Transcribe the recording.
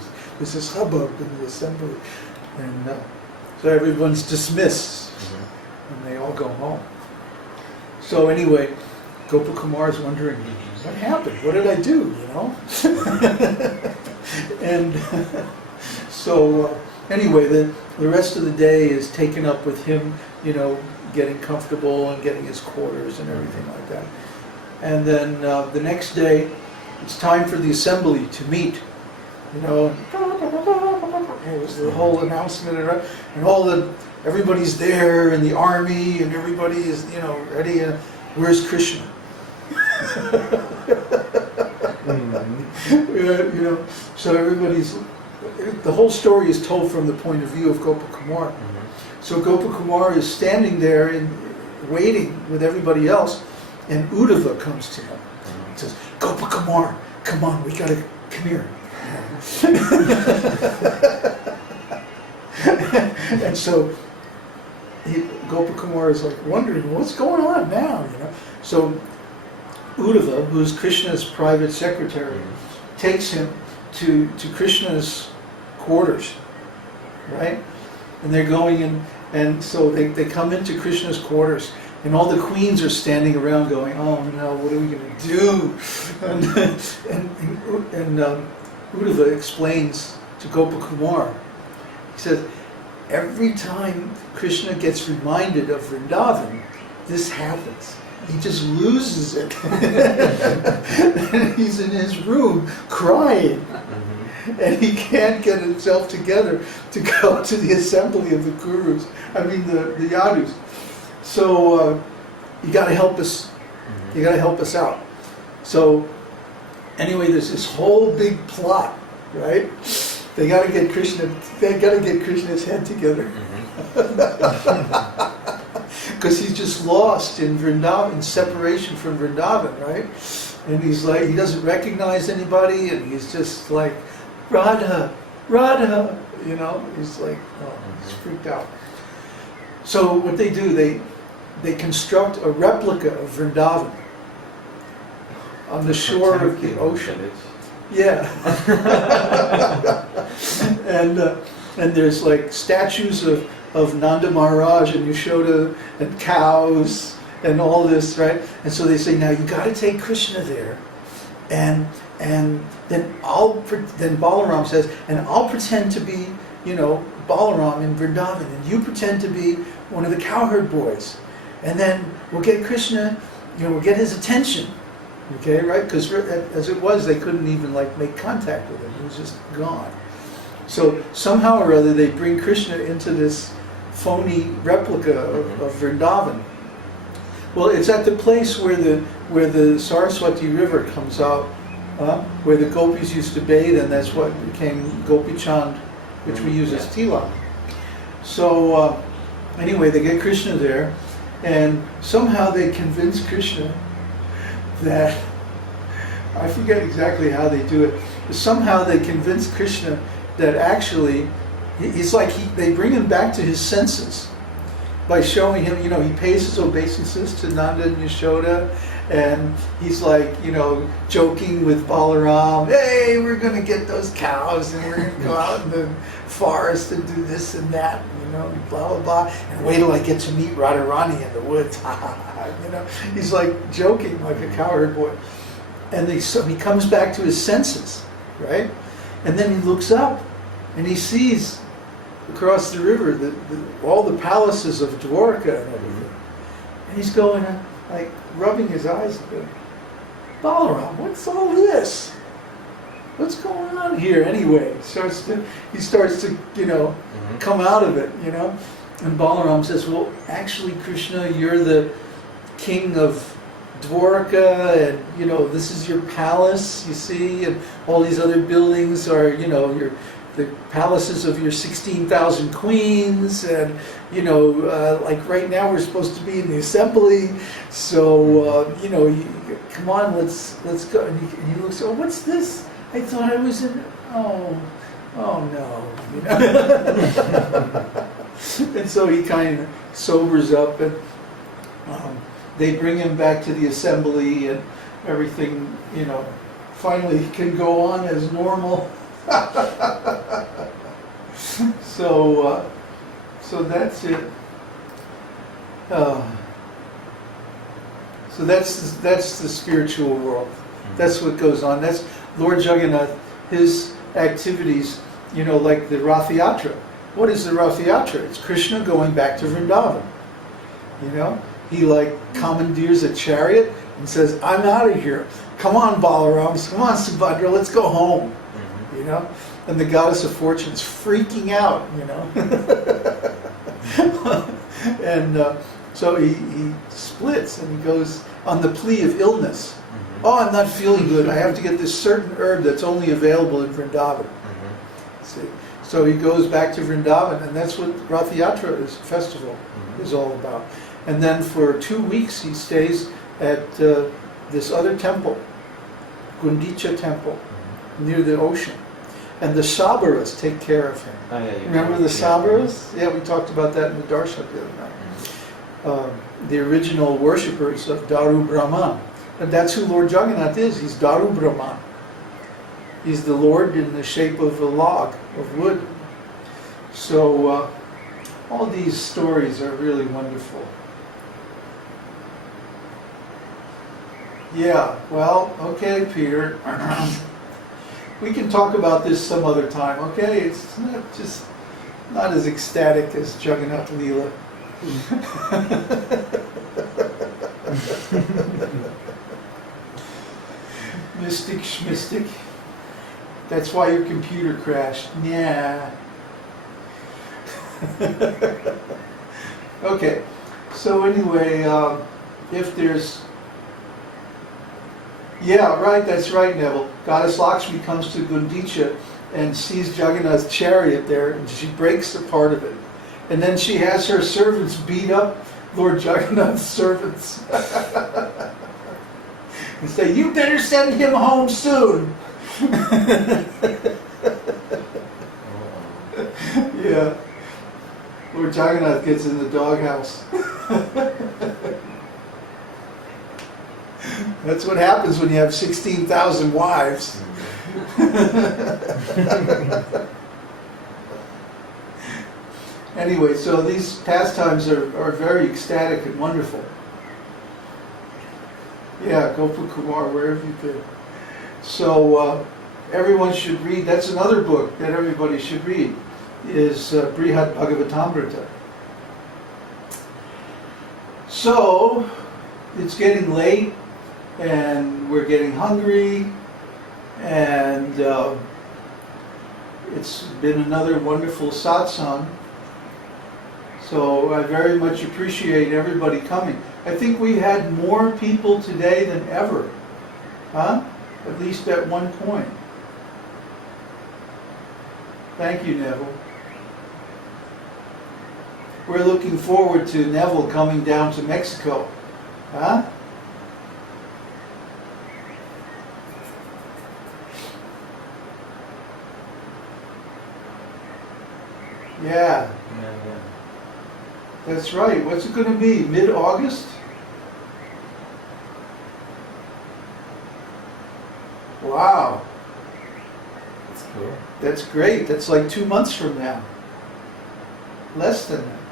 There's this hubbub in the assembly. And so everyone's dismissed, and they all go home. So anyway, Gopakumar is wondering, what happened? What did I do, you know? And so anyway, the rest of the day is taken up with him, you know, getting comfortable and getting his quarters and everything like that. And then the next day, it's time for the assembly to meet, you know. It was the whole announcement, and everybody's there, and the army, and everybody is, you know, ready. Where's Krishna? You know, so the whole story is told from the point of view of Gopakumar. So Gopakumar is standing there and waiting with everybody else, and Uddhava comes to him. He says, Gopakumar, come on, we gotta, come here. And so Gopakumar is like wondering, what's going on now, you know? So Uddhava, who's Krishna's private secretary, takes him to Krishna's quarters, right? And they're going in, and so they come into Krishna's quarters, and all the queens are standing around going, oh no, what are we going to do? And Uddhava explains to Gopakumar, he says, every time Krishna gets reminded of Vrindavan, this happens. He just loses it. And he's in his room crying. And he can't get himself together to go to the assembly of the Kurus, the Yadus. So you got to help us. You got to help us out. So anyway, there's this whole big plot, right? They got to get Krishna. They got to get Krishna's head together, because he's just lost in Vrindavan, separation from Vrindavan, right? And he's like, he doesn't recognize anybody, and he's just like, Radha, Radha, you know. He's like, oh, he's freaked out. So what they do, they construct a replica of Vrindavan on the shore of the ocean. Yeah. And there's like statues of Nanda Maharaj and Yashoda and cows and all this, right? And so they say, now you got to take Krishna there, and then Balaram says, and I'll pretend to be, you know, Balaram in Vrindavan, and you pretend to be one of the cowherd boys, and then we'll get Krishna, you know, we'll get his attention. Okay, right? Because as it was, they couldn't even like make contact with him. He was just gone. So somehow or other, they bring Krishna into this phony replica of Vrindavan. Well, it's at the place where the Saraswati River comes out, where the gopis used to bathe, and that's what became Gopi Chand, which we use as tilak. So anyway, they get Krishna there, and somehow they convince Krishna that, I forget exactly how they do it, but somehow they convince Krishna that actually, it's like they bring him back to his senses by showing him, you know, he pays his obeisances to Nanda and Yashoda, and he's like, you know, joking with Balaram, hey, we're going to get those cows, and we're going to go out in the forest and do this and that, you know, blah, blah, blah, and wait till I get to meet Radharani in the woods, you know. He's like joking like a cowherd boy. And so he comes back to his senses, right? And then he looks up, and he sees across the river all the palaces of Dwarka and everything. And he's going, like, rubbing his eyes a bit. Balaram, what's all this? What's going on here anyway? He starts to, you know, come out of it, you know. And Balaram says, well, actually, Krishna, you're the king of Dwarka, and, you know, this is your palace, you see, and all these other buildings are, you know, the palaces of your 16,000 queens, and, you know, like right now we're supposed to be in the assembly, so, you know, come on, let's go. And he looks, oh, what's this? I thought I was in, oh no, you know. And so he kind of sobers up, and they bring him back to the assembly, and everything, you know, finally can go on as normal. So that's it. So that's the spiritual world. That's what goes on. That's Lord Jagannath, his activities, like the Rath Yatra. What is the Rath Yatra? It's Krishna going back to Vrindavan. He commandeers a chariot and says, I'm out of here. Come on, Balaram. Come on, Subhadra. Let's go home. And the goddess of fortune's freaking out, And so he splits and he goes on the plea of illness. Oh, I'm not feeling good. I have to get this certain herb that's only available in Vrindavan. See? So he goes back to Vrindavan, and that's what Rath Yatra is, festival, is all about. And then for 2 weeks he stays at this other temple, Gundicha temple, near the ocean. And the Sabaras take care of him. Oh, yeah, Remember the Sabaras? Yeah, we talked about that in the Darshan the other night. The original worshippers of Daru Brahman. And that's who Lord Jagannath is. He's Daru Brahman. He's the Lord in the shape of a log of wood. So all these stories are really wonderful. Yeah, well, okay, Peter. We can talk about this some other time, okay? It's not as ecstatic as Jagannath Leela. Mystic schmistic. That's why your computer crashed. Yeah. Okay. So anyway, if there's... Yeah, right, that's right, Neville. Goddess Lakshmi comes to Gundicha and sees Jagannath's chariot there, and she breaks a part of it. And then she has her servants beat up Lord Jagannath's servants. And say, you better send him home soon. Yeah. Lord Jagannath gets in the doghouse. That's what happens when you have 16,000 wives. Anyway, so these pastimes are very ecstatic and wonderful. Yeah, Gopal Kumar, wherever you've been. So everyone should read, that's another book that everybody should read, is Brihad Bhagavatamrita. So, it's getting late, and we're getting hungry, and it's been another wonderful satsang. So I very much appreciate everybody coming. I think we had more people today than ever, huh? At least at one point. Thank you, Neville. We're looking forward to Neville coming down to Mexico, huh? Yeah. That's right. What's it going to be? Mid-August? Wow. That's cool. That's great. That's like 2 months from now. Less than that.